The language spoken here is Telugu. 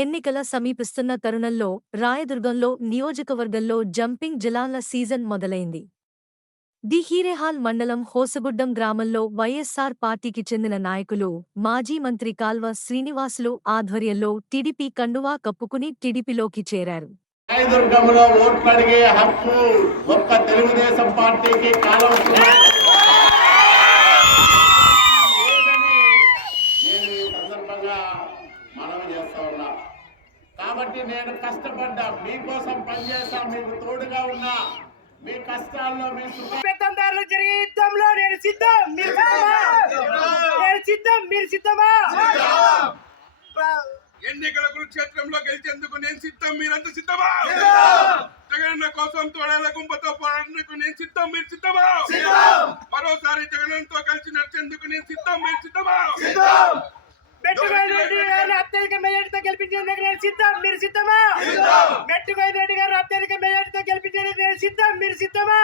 ఎన్నికల సమీపిస్తున్న తరుణంలో రాయదుర్గంలో నియోజకవర్గంలో జంపింగ్ జిలాల సీజన్ మొదలైంది. ది హీరేహాల్ మండలం హోసగుడ్డం గ్రామంలో వైఎస్సార్ పార్టీకి చెందిన నాయకులు మాజీ మంత్రి కాల్వ శ్రీనివాసులు ఆధ్వర్యంలో టీడీపీ కండువా కప్పుకుని టీడీపీలోకి చేరారు. రాయదుర్గంలో ఓట్లు అడిగే హక్కు ఒక్క తెలుగుదేశం పార్టీకి కాలం మనవి చేస్తా ఉన్నా కాబట్టి నేను కష్టపడ్డా. మీకోసం పనిచేస్తా మీకు తోడుగా ఉన్నా. మీ కష్టాల్లో మీ పెత్తందారులు జరిగే యుద్ధంలో నేను సిద్ధం. మీరు నేను సిద్ధం. మీరు సిద్ధమా? ఎన్నికల కురుక్షేత్రంలో గెలిచేందుకు నేను సిద్ధం. మీరంతా సిద్ధమా? జగనన్న కోసం తోడేళ్ళ గుంపతో పోరాడేందుకు నేను సిద్ధం. మీరు సిద్ధమా? మరోసారి జగనన్నతో కలిసి నడిచేందుకు నేను సిద్ధం. మీరు సిద్ధమా? మెట్టుగోయి రెడ్డి గారిని అత్యధిక మెజార్టీతో గెలిపించేందుకు నేను సిద్ధం. మీరు సిద్ధమా? మెట్టుగోయి రెడ్డి గారు అత్యధిక మెజార్టీతో గెలిపించేందుకు నేను సిద్ధం. మీరు సిద్ధమా!